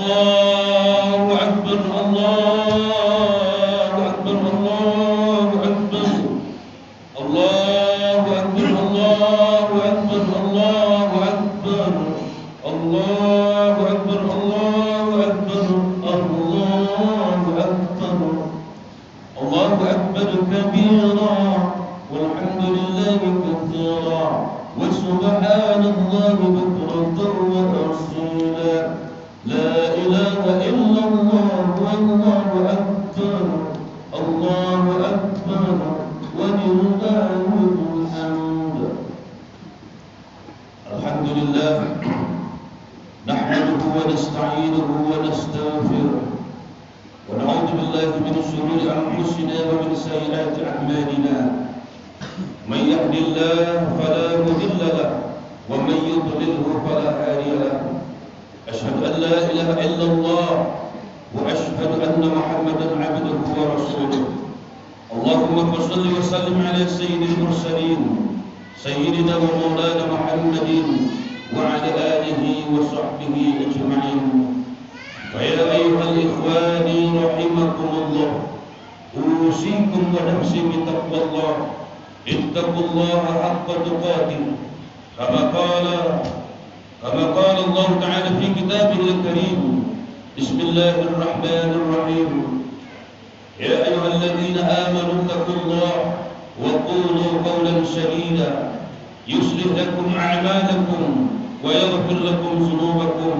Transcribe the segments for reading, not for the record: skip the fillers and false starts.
Allahu Akbar, Allahu Akbar, Allahu Akbar, Allahu Akbar, Allahu Akbar, Allahu Akbar, Allahu Akbar, Allahu Akbar, Allahu Akbar, Allahu Akbar kabira, walhamdulillahi katsira, wa subhanallahi bukratan wa asila. La ilaha illallah, wallahu akbar, Allahu akbar, walillahil hamd. Alhamdulillah, nahmaduhu wa nasta'inuhu wa nastaghfiruh, wa na'udzu billahi min shururi anfusina wa min sayyiati a'malina. Man yahdihillahu fala mudilla lahu, wa man yudlilhu fala hadiya lahu. أشهد أن لا إله إلا الله وأشهد أن محمدا عبده ورسوله. اللهم صل وسلم على سيد المرسلين سيدنا ومولانا محمد وعلى آله وصحبه أجمعين. فيا أيها الإخوان رحمكم الله، أوصيكم ونفسي بتقوى الله. اتقوا الله حق تقاته كما قال الله تعالى في كتابه الكريم. بسم الله الرحمن الرحيم. يا أيها الذين آمنوا اتقوا الله وقولوا قولا سديدا يصلح لكم أعمالكم ويغفر لكم ذنوبكم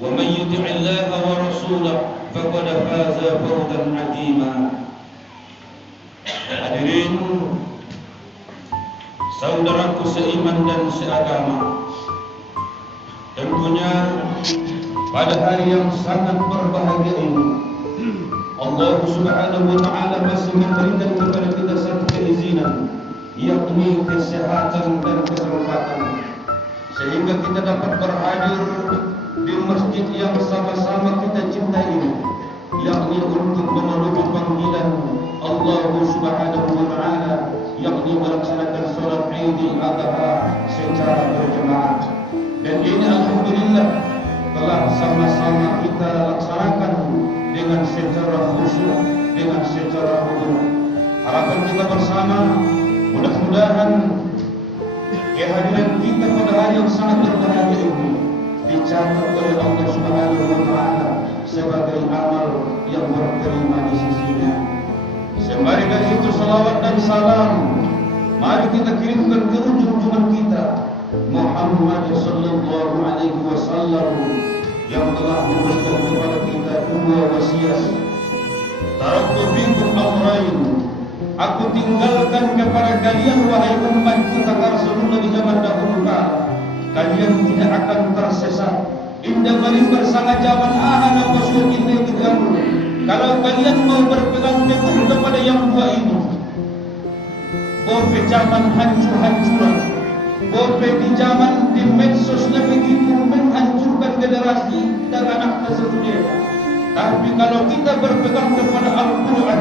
ومن يطع الله ورسوله فقد فاز فوزا عظيما. Hadirin saudaraku seiman dan seagama, tentunya pada hari yang sangat berbahagia ini Allah Subhanahu wa ta'ala masih memberikan kepada kita satu keizinan, yakni kesehatan dan kesempatan, sehingga kita dapat berhadir di masjid yang sama-sama kita cintai ini, yakni untuk memenuhi panggilan Allah Subhanahu wa ta'ala, yakni melaksanakan salat Idul Adha secara berjemaah. Dan ini alhamdulillah telah sama-sama kita laksanakan dengan secara khusyuk, dengan secara hudur. Harapan kita bersama, mudah-mudahan kehadiran kita pada hari yang sangat berbahagia ini dicatat oleh Allah Subhanahu wa ta'ala sebagai amal yang berterima di sisinya. Sembari dari itu salawat dan salam mari kita kirimkan ke junjungan kita Muhammad sallallahu alaihi wasallam yang telah memberikan kepada kita dua wasiat. Taraktu fikum amrayn, aku tinggalkan kepada kalian wahai umatku, kata Rasulullah di zaman dahulu kala, kalian tidak akan tersesat. Indah balik bersama zaman ahana wasyukin kamu. Kalau kalian mau berpegang teguh kepada yang dua ini, bope zaman hancur-hancuran, bope di zaman di medsosnya begitu menghancurkan generasi dan anak tersebut. Tapi kalau kita berpegang kepada Al-Quran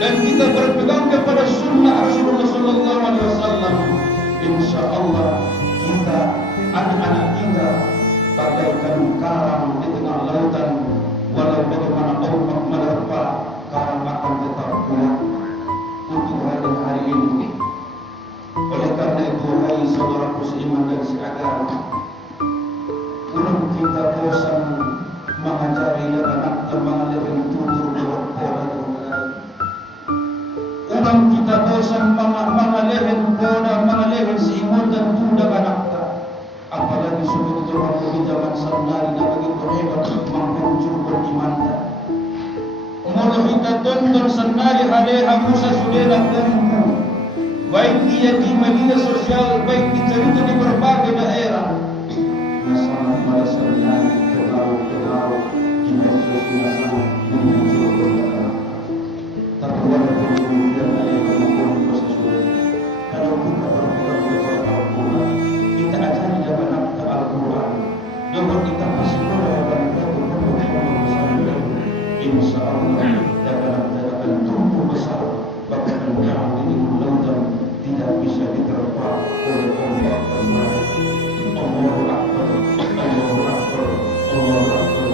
dan kita berpegang kepada Sunnah Rasulullah Sallallahu Alaihi Wasallam, insya Allah kita, anak-anak kita bagaikan karang di tengah lautan. Walau bagaimana ombak menerpa, karang akan tetap kuat untuk hari ini. Oleh karena itu, hai saudaraku seiman dan seagama, urang kita bosan mengajari anak mengalir tutur pola tunai. Urang kita bosan mengalir pola mengalir simul dan tunda anak. Apalagi sudah Tuhan di zaman sandari dan begitu hebat menghancurkan iman. Mula kita tonton sandari haleha Musa sudah kumpu, baik ia di media sosial, baik di cerita di berbagai daerah. Masalah pada sandari kenal di media sosial sangat menghancurkan iman. Tapi walaupun demikian haleha menghancurkan sesuatu, kalau kita berpegang kepada Al-Quran, kita ajari jalan Al-Quran, jangan kita masih boleh insya Allah akan tumbuh besar, bahkan kami ini lautan tidak bisa diterpa oleh ombak dan badai. Allahu Akbar, Allahu Akbar, Allahu Akbar.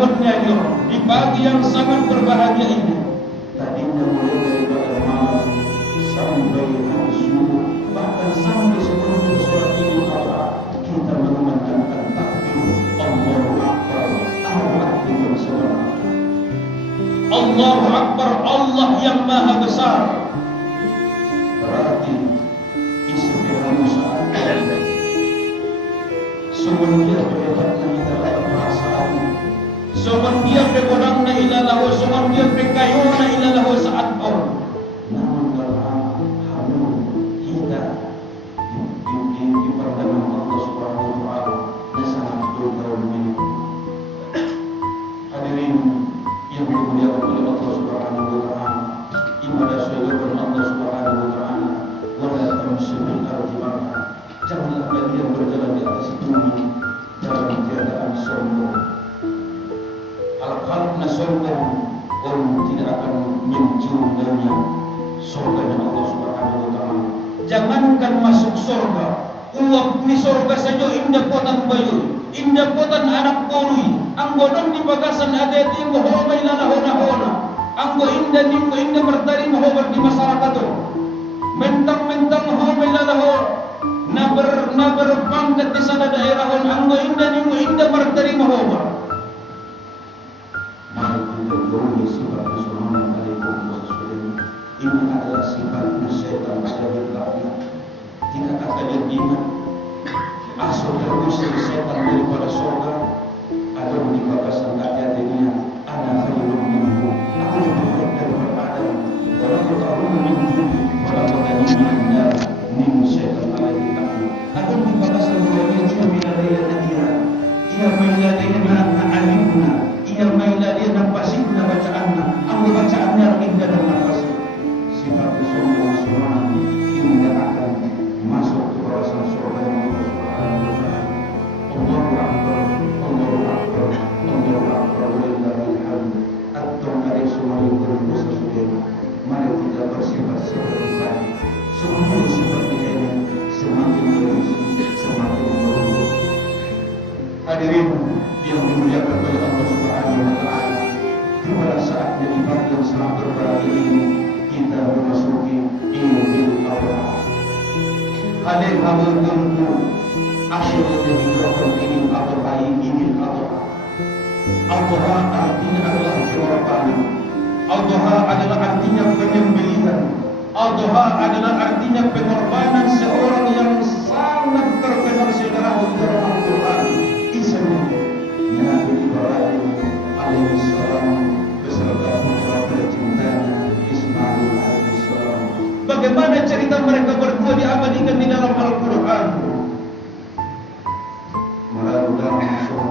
lewatnya di pagi yang sangat berbahagia ini, tadinya mulai dari pada malam sampai hari subuh, bahkan sampai sebelum kita sholat Idul Adha, kita mengumandangkan takbir Allahu Akbar, Allah dengan sebenar. Allahu Akbar, Allah yang maha besar. Berarti istighfar saat sumber dia berhebatnya adalah perasaan, sumber dia bergodangnya ilalahu, sumber dia berkayona ilalahu saat orang. Namun kalau hamun kita di perdaman Allah Subhanahu Wa Taala, dan sangat betul dalam ini. Hadirin yang dimuliakan oleh Allah Subhanahu Wa Taala, ibadah syaitan Allah Subhanahu Wa Taala, wala tamshil ardi marha. Janganlah kalian berjalan di atas bumi dalam keadaan sombong. Al-qalbna sombong, orang tidak akan mencium darinya surganya Allah Subhanahu Wa Taala. Jangankan masuk surga, uap di surga saja indah potan bayu, indah potan anak polui. Anggodong di bagasan ada di mohoma ilana hona. Anggo indah bertari mohoma di masyarakat tu. Mentang-mentang mohoma ilana hona. Naber pangkat di sana daerah hon anggo indah bertari mohoma. Mari kita jauhi sifat Assalamualaikum warahmatullahi. Ini adalah sifat syaitan pada hilafnya. Jika kata dia iman, asal terusir setan daripada surga, ada di bagasan rakyat dunia. Anak khairun minhu, aku lebih baik daripada Adam. Walau tahu minhu, walau tadina min syaitan alaihi ta'ala. Aku di bagasan dunia dia miladaya nadia. Ia miladaya alimna, ia miladaya pasifna bacaanna. Aku bacaannya indah dan nafasih. Sifat kesombongan seorang indah akan masuk ke kawasan surga yang Allah Subhanahu Wa Taala. Allahu Akbar, Allahu Akbar, Allahu Akbar, walillahil hamd. Atau ada semua yang berdosa sudah. Mari kita bersifat seperti tadi. Semakin seperti ini, semakin berisi, semakin berubah. Hadirin yang dimuliakan oleh Allah Subhanahu Wa Taala, pada saatnya di pagi yang sangat berbahagia ini, kita memasuki Idul Adha. Hadir hadir tentu asyik yang dilakukan Idul Adha Idul Adha. Adha artinya adalah pengorbanan. Adha adalah artinya penyembelihan. Adha adalah artinya pengorbanan seorang yang sangat terkenal sejarah di dalam Al-Quran. Ismail Nabi Ibrahim alaihissalam beserta putra tercintanya Ismail alaihissalam. Bagaimana cerita mereka berdua diabadikan di dalam Al-Quran? Melalui dalam surah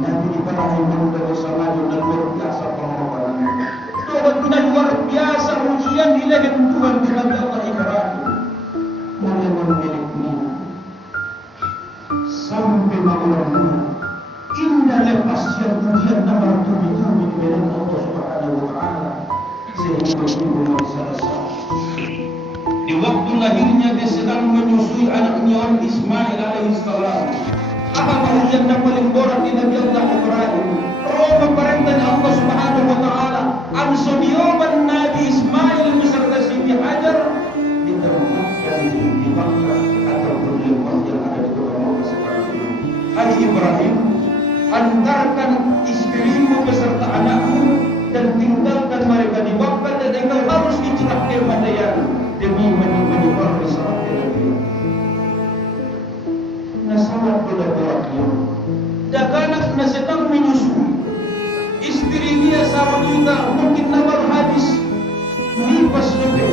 Nabi Ibrahim bersama dan luar biasa pengorbanan. Dan luar biasa ujian di leher Tuhan di Nabi Allah Ibrahim. Mulai memiliki sampai malam indah lepasnya ujian nomor tujuh-tujuh di dalam Allah Subhanahu Wa Taala. Sehingga ibu merasa di waktu lahirnya dia sedang menyusui anaknya Ismail alaihissalam. Apa ujian yang paling berat di Nabi Allah Ibrahim? Roh perintah Allah Subhanahu Wa Taala. Ansodioban Nabi Ismail beserta Siti Hajar ditempatkan di Makkah ataupun di lembah yang ada di kota Makkah sekarang ini. Hai Ibrahim, hantarkan istrimu beserta anakmu dan tinggalkan mereka di Makkah, dan engkau harus hijrah ke Madyan demi menyebar risalah Nabi. Nasabat pada beratnya. Daganak nasetang menyusui. Istri dia sawadita mungkin nawar habis nipas lebih.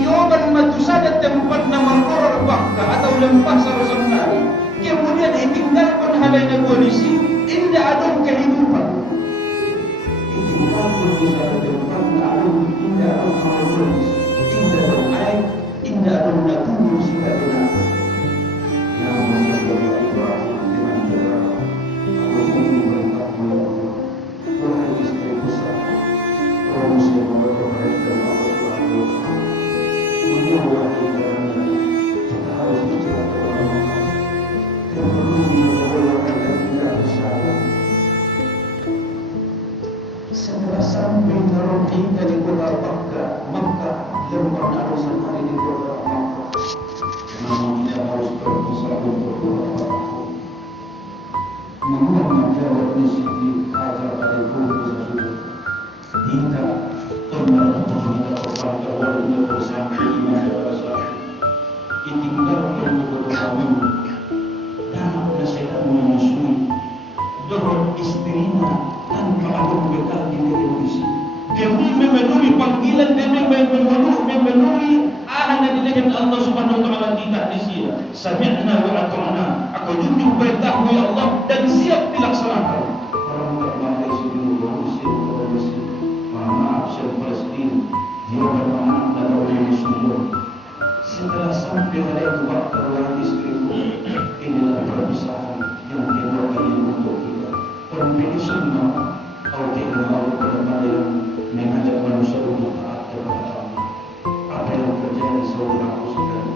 Ioban matusada tempat nama koror bakka atau lempah sarusangari. Kemudian ditinggalkan halainya kondisi indah adong kehidupan. Ditinggalkan wisata tempat adong indah adong kondisi. Indah adong air, indah adong natulur sila benar. Namun yang berdoa dengan jarak. Aku ingin berangkat melalui wahai istri besar, kaum muslim berkaitan Allah Subhanahu Wa Taala. Menurut kerana kita harus bicara kepada Allah. Terpenuhi bahwa yang kita bersama Muhammad jawab ni Siti ajar pada guru sesuatu. Kita teman kita orang awal ini bersama iman rasa. Itinggal untuk kami dan nasihat menyusui dorong istrinya tanpa ada bekal di televisi. Demi memenuhi panggilan, demi memenuhi arahan yang dilakukan Allah Subhanahu wa taala kita di sini. Sami'na wa ata'na. Aku junjung perintahmu ya Allah dan siap dilaksanakan. Orang bermakna sebelum Mesir, orang Mesir, maaf Syekh Palestin, dia bermakna dan orang Muslim. Setelah sampai hari itu waktu orang istriku, inilah perpisahan yang kedua kali untuk kita. Perpisahan semua, atau kita mau kepada yang mengajak manusia untuk taat kepada Allah. Apa yang terjadi saudaraku sekalian?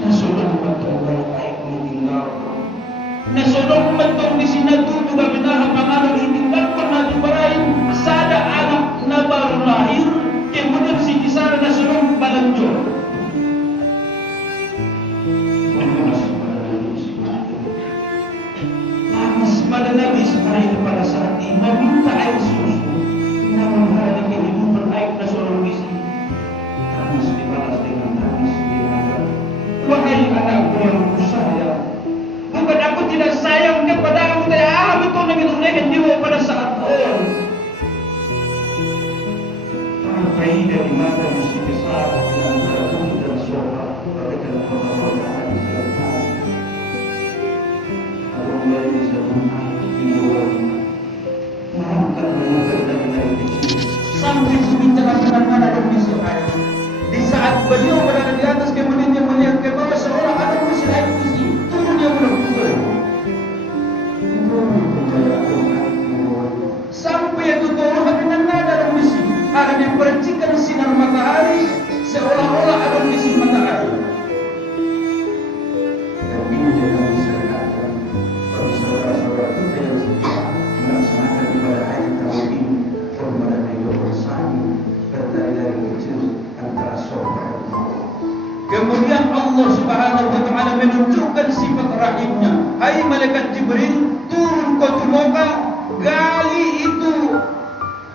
Nasolong matang baik ditinggal. Nasolong matang di sini tu juga benar pangalan ditinggal pernah Ibrahim sada anak na baru lahir kemudian si kisah nasolong balanjur. Pada Nabi Ismail pada saat ini meminta air susu, namun hari kehidupan air nasolong di sini. Tangis dibalas dengan tangis dengan wahai anakku yang bersayang, bukan aku tidak sayang kepadamu, tapi betul mengenai jiwa pada saat sampai dari mata mesti besar dan berbudi dan sopan berikan pertolongan hadis yang tahu. Kalau mulai bisa sampai sebicara benar-benar ada misi air. Di saat beliau berada di atas kemudian dia melihat ke bawah seorang ada misi air di sini. Turun dia pulang. Sampai itu turun dengan nada ada misi. Ada yang percikan sinar matahari seolah-olah ada misi matahari. Tapi dia akan bisa katakan bagi saudara-saudara kita yang setia melaksanakan ibadah haji tahun ini kepada beliau bersama dari kecil antara saudara dan Allah. Kemudian Allah Subhanahu wa taala menunjukkan sifat rahimnya. Hai malaikat Jibril, turun kau temuka gali itu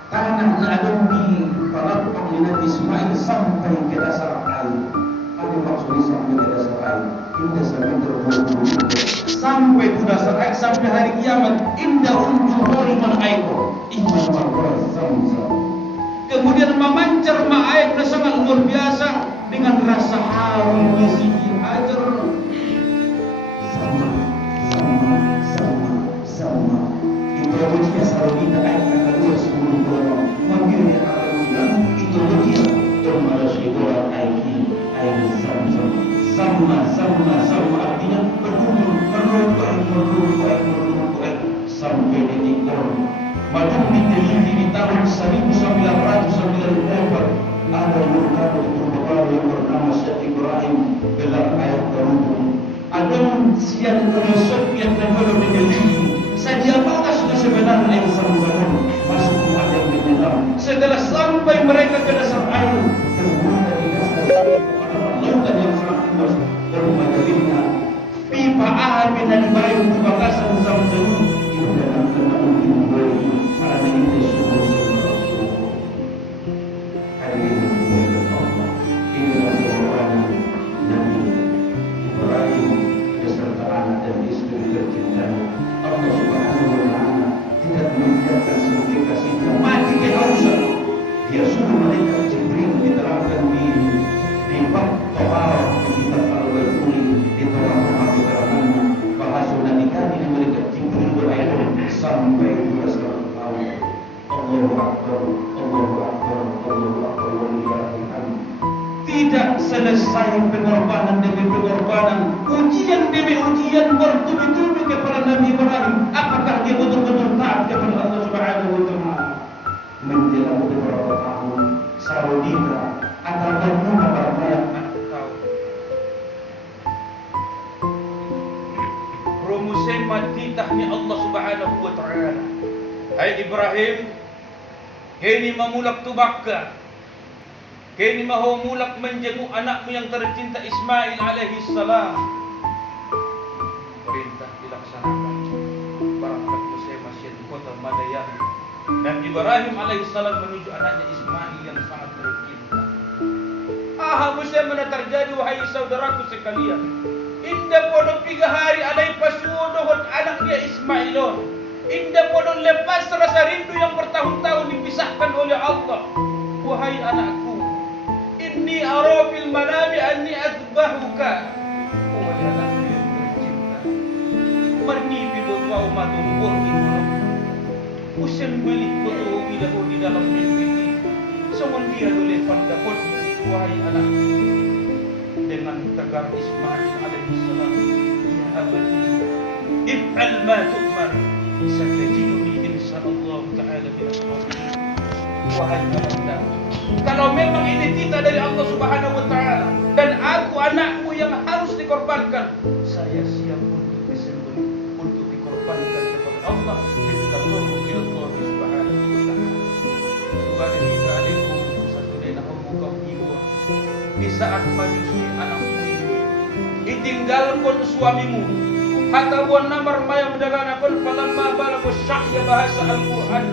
tanah Adam di palapan Nabi Ismail sampai ke dasar air. Apa maksudnya sampai ke dasar air? Indah sampai terburu-buru sampai ke dasar air sampai hari kiamat. Indah unjur horiman aiko iman marwar zamzam. Kemudian memancar air sangat luar biasa dengan rasa harum Siti Hajar. Sama. Itu dia selalu kita air akan luas 10 bulan. Manggilnya akan bulan itu dia termalah sebuah air zamzam. Sama artinya berkumpul sampai di tikor. Maka diteliti di tahun 1994 ada vulkan terbaru yang bernama Syekh Ibrahim gelar air terubung. Ada siang Soviet negara meneliti saja apakah sudah sebenarnya air zamzam masuk ke air menyelam. Setelah sampai mereka ke dasar air terbuka di dasar lautan yang sangat luas berubah darinya pipa air dan bayu pembakasan zamzam itu dalam kenaan ini ada ini semua hari ini Allah inilah jawaban Nabi Ibrahim beserta anak dan istri tercintanya. Allah Subhanahu wa taala tidak membiarkan sampai kasihnya mati kehausan. Dia suruh malaikat Jibril diterangkan di bab taharah di kitab Al-Ghafuri diterangkan keterangannya bahasa nadikan ini malaikat Jibril berayat sampai 12 tahun. Allahu Akbar, Allahu Akbar, Allahu Akbar walillahil hamd. Tidak selesai pengorbanan demi pengorbanan, ujian demi ujian bertubi-tubi kepada Nabi Ibrahim. Apakah dia betul-betul taat kepada Allah Subhanahu wa taala? Menjelang beberapa tahun, Saudita akan bermula berbanyak tahu. Rumusan maditahnya Allah Subhanahu wa taala. Hai Ibrahim, kini memulak tubakka. Kini mahu mulak menjenguk anakmu yang tercinta Ismail alaihi salam. Perintah laksanakan. Berangkat Muslim masjid di kota Madayan. Dan Ibrahim alaihissalam menuju anaknya Ismail yang sangat bercinta. Muslim mana terjadi wahai saudaraku sekalian. Indah podong 3 hari alai pasudohon anaknya Ismailon. Indah podong lepas rasa rindu yang bertahun-tahun dipisahkan oleh Allah. Wahai anakku, inni ara fil manami anni azbahuka. Wahai anakku yang tercinta, bermimpi bahwa matumbuh itu usen beli betul di dalam mimpi ini. Semua dia boleh pandapun. Wahai anakku, dengan tegar Ismail alaihissalam, ya abadi, if'al ma tu'mar, satajiduni insyaallah ta'ala minas sabirin. Wahai anakku, kalau memang ini titah dari Allah Subhanahu wa taala dan aku anakmu yang harus dikorbankan, saya siap untuk disembelih, untuk dikorbankan kepada Allah dan dikaruniai oleh Allah Subhanahu wa taala. Sebagai kita alaikum satu denahum kaum ibu di saat menyusui anakmu ini, ditinggalkan suamimu. Hatta buan namar maya mendaganakan falamma balagha syahya bahasa Al-Qur'an.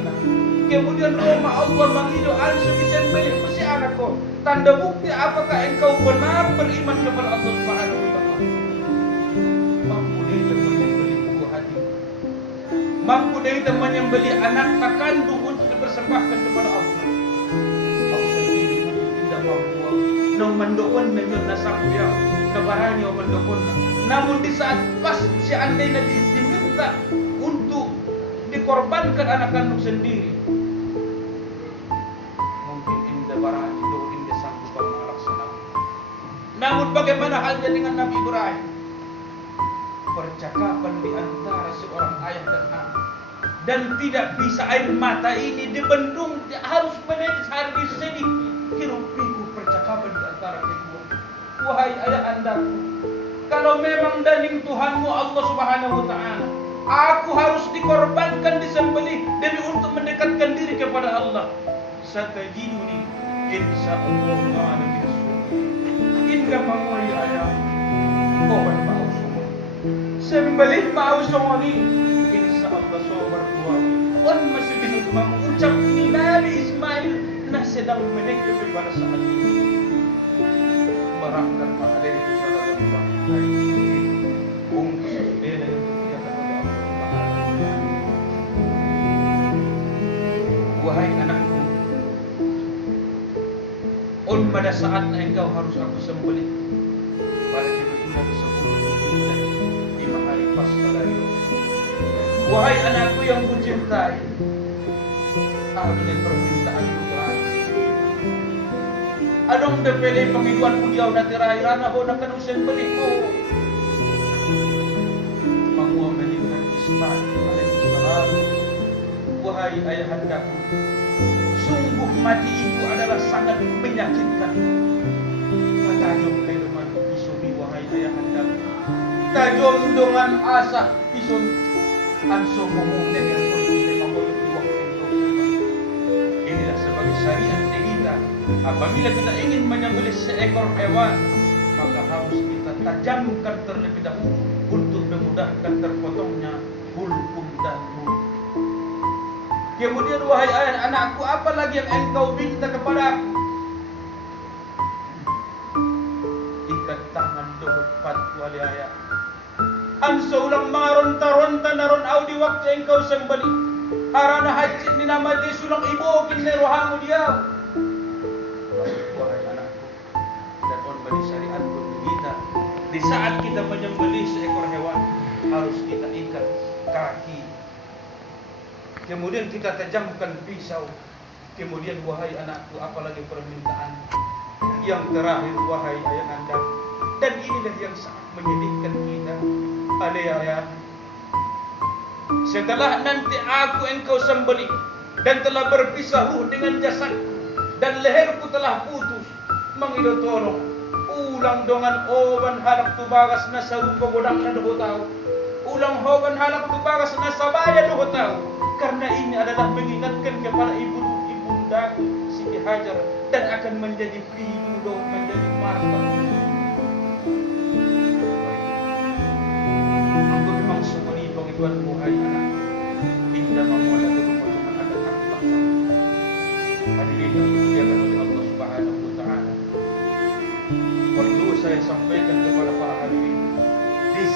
Kemudian rumah Allah menghidup ansu disembelih si anakku. Tanda bukti apakah engkau benar beriman kepada Allah Subhanahu wa taala. Mampu dia menyembelih buah hati. Mampu dia menyembelih anak tak kandung untuk dipersembahkan kepada Allah. Kau sendiri tidak mampu. Nong mendokon menyon nasab dia kebarani o mendokon. Namun di saat pas seandainya diminta untuk dikorbankan anak kandung sendiri, mungkin indah barani do indah sanggup melaksanakan. Namun bagaimana halnya dengan Nabi Ibrahim? Percakapan di antara seorang ayah dan anak, dan tidak bisa air mata ini dibendung, harus menetes harus sedih. Hiruk-pikuk percakapan di antara kedua. Wahai ayah andaku, kalau memang daning Tuhanmu Allah Subhanahu wa taala, aku harus dikorbankan disembelih demi untuk mendekatkan diri kepada Allah. Satajiduni insyaallah ta'ala minas sabirin. Inga mangoi ayah, kawan mau semua. Sembelih mau semua ni insyaallah sobar kuat. On masih binut mengucap ni Nabi Ismail nah sedang menikah pada saat itu. Barangkan pada itu salah satu bangkai untuk sesudah yang dikerjakan oleh Allah. Wahai anakku, pada saat engkau harus aku sembelih pada Jumat 10 5 hari pasca dari. Wahai anakku yang kucintai, aku dengan permintaanku terakhir. Adong depele pengiduan pudiau na tirahiran ako na kanusin baliko. Panguwa meningkat Ismail alaihissalam. Wahai ayahandaku, sungguh mati itu adalah sangat menyakitkan. Matajom kayo naman isumi wahai ayahandaku. Tajom dengan asa isun anso mumung dengan konflik pangulog iwak ento. Inilah sebagai syariat kita. Apabila kita ingin menyembelih seekor hewan, maka harus kita tajamkan terlebih dahulu untuk memudahkan terpotongnya hulkum dan mulut. Kemudian wahai ayah anakku, apa lagi yang engkau minta kepada aku? Ikat tangan dohpat wali ayah. Anso ulang maronta-ronta naron au di waktu engkau sembelih. Harana hajit ni nama di sulang ibokin ni rohamu dia. Wahai anakku, dan on bagi syariat kita, di saat kita menyembelih seekor hewan harus kita ikat kaki. Kemudian kita tajamkan pisau. Kemudian wahai anakku, apalagi permintaan yang terakhir wahai ayah anda. Dan inilah yang sangat menyedihkan kita. Ayah, setelah nanti aku engkau sembelih dan telah berpisah ruh dengan jasadku dan leherku telah putus, mengido tolong ulang dengan oban halak tubagas na sarupa bodak na doho tahu. Ulang hoban halak tubagas na sabaya doho tahu. Karena ini adalah mengingatkan kepada ibundaku Siti Hajar dan akan menjadi pindu, menjadi martabah. Aku memang seperti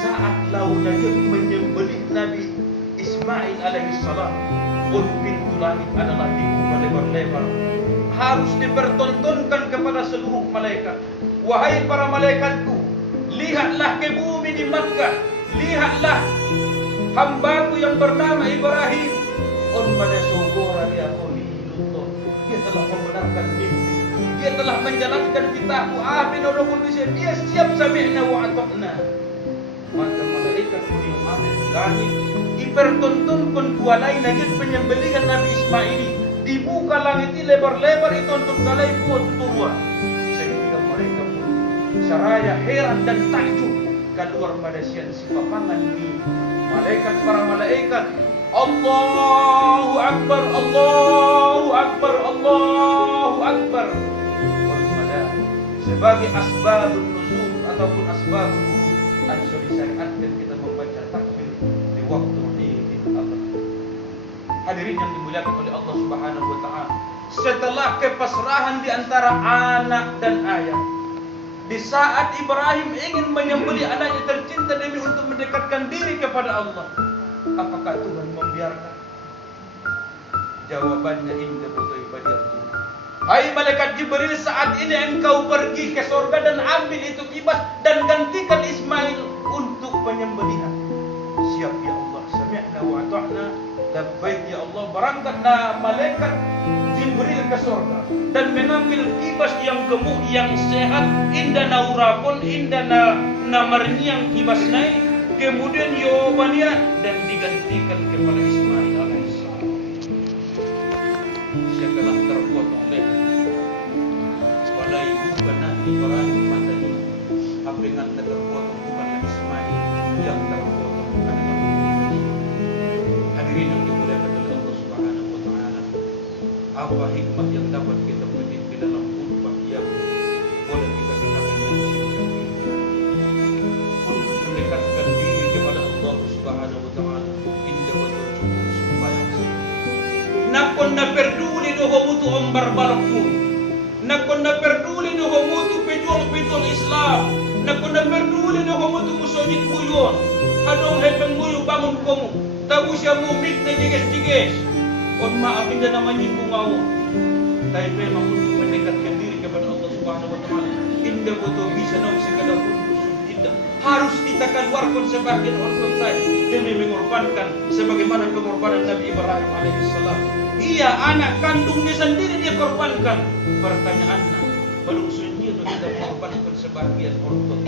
saat launya dia menyembelih Nabi Ismail alaihissalam, pun pintu langit adalah dibuka lebar-lebar. Harus dipertontonkan kepada seluruh malaikat. Wahai para malaikatku, lihatlah ke bumi di Makkah, lihatlah hambaku yang bernama Ibrahim. On pada sogora dia qulilullah. Dia telah membenarkan mimpi. Dia telah menjalankan kitabku. Amin Allahul bisa. Dia siap sami'na wa ata'na. Maka malaikat pun yang ada di langit dipertontonkan dua lain lagi penyembelihan Nabi Ismail. Dibuka langit ini lebar-lebar ditonton kalai buat tua. Sehingga mereka pun saraya heran dan takjub keluar pada siang si papangan ini. Malaikat para malaikat, Allahu Akbar, Allahu Akbar, Allahu Akbar. Sebagai asbabun nuzul ataupun asbabun wurud, ansur disyariatkan kita membaca takbir di waktu Idul Adha. Hadirin yang dimuliakan oleh Allah Subhanahu wa taala, setelah kepasrahan di antara anak dan ayah, di saat Ibrahim ingin menyembelih anaknya tercinta demi untuk mendekatkan diri kepada Allah, apakah Tuhan membiarkan? Jawabannya indah betul ibadah Allah. Hai malaikat Jibril, saat ini engkau pergi ke surga dan ambil itu kibas dan gantikan Ismail untuk penyembelihan. Siap ya Allah, sami'na wa ata'na, labbaik ya Allah. Berangkatlah malaikat Jibril ke surga dan mengambil kibas yang gemuk, yang sehat, indah naurapun, indah namarnya yang kibas naik, kemudian jawabannya dan digantikan kepada Ismail alaihissalam. Setelah terpotong leher, walai bukan Ibrahim matanya, dengan terpotong bukan Ismail yang terpotong adalah. Hadirin yang dimuliakan oleh Allah Subhanahu wa taala, apa hikmah yang dapat kita petik di dalam khutbah yang boleh kita katakan yang singkat untuk mendekatkan diri kepada Allah Subhanahu wa taala? Indah betul cukup sembahyang saja. Nakon na peduli doho mutu ombar balakmu, nakon na peduli doho mutu pejol Islam, nakon na peduli doho mutu musojit kuyon, hadong hepeng buyu bangun komu, tabu siya mumik na jiges-jiges. On maafin dia namanya bungawo. Tapi memang untuk mendekatkan diri kepada Allah Subhanahu wa taala, indah betul bisa nam sekadar tidak harus kita keluarkan sebagian organ saya demi mengorbankan sebagaimana pengorbanan Nabi Ibrahim alaihissalam. Ia anak kandungnya sendiri dia korbankan. Pertanyaannya, belum sunyi atau kita mengorbankan sebagian organ?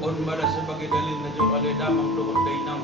On mana sebagai dalil najul alai damang dohor dainam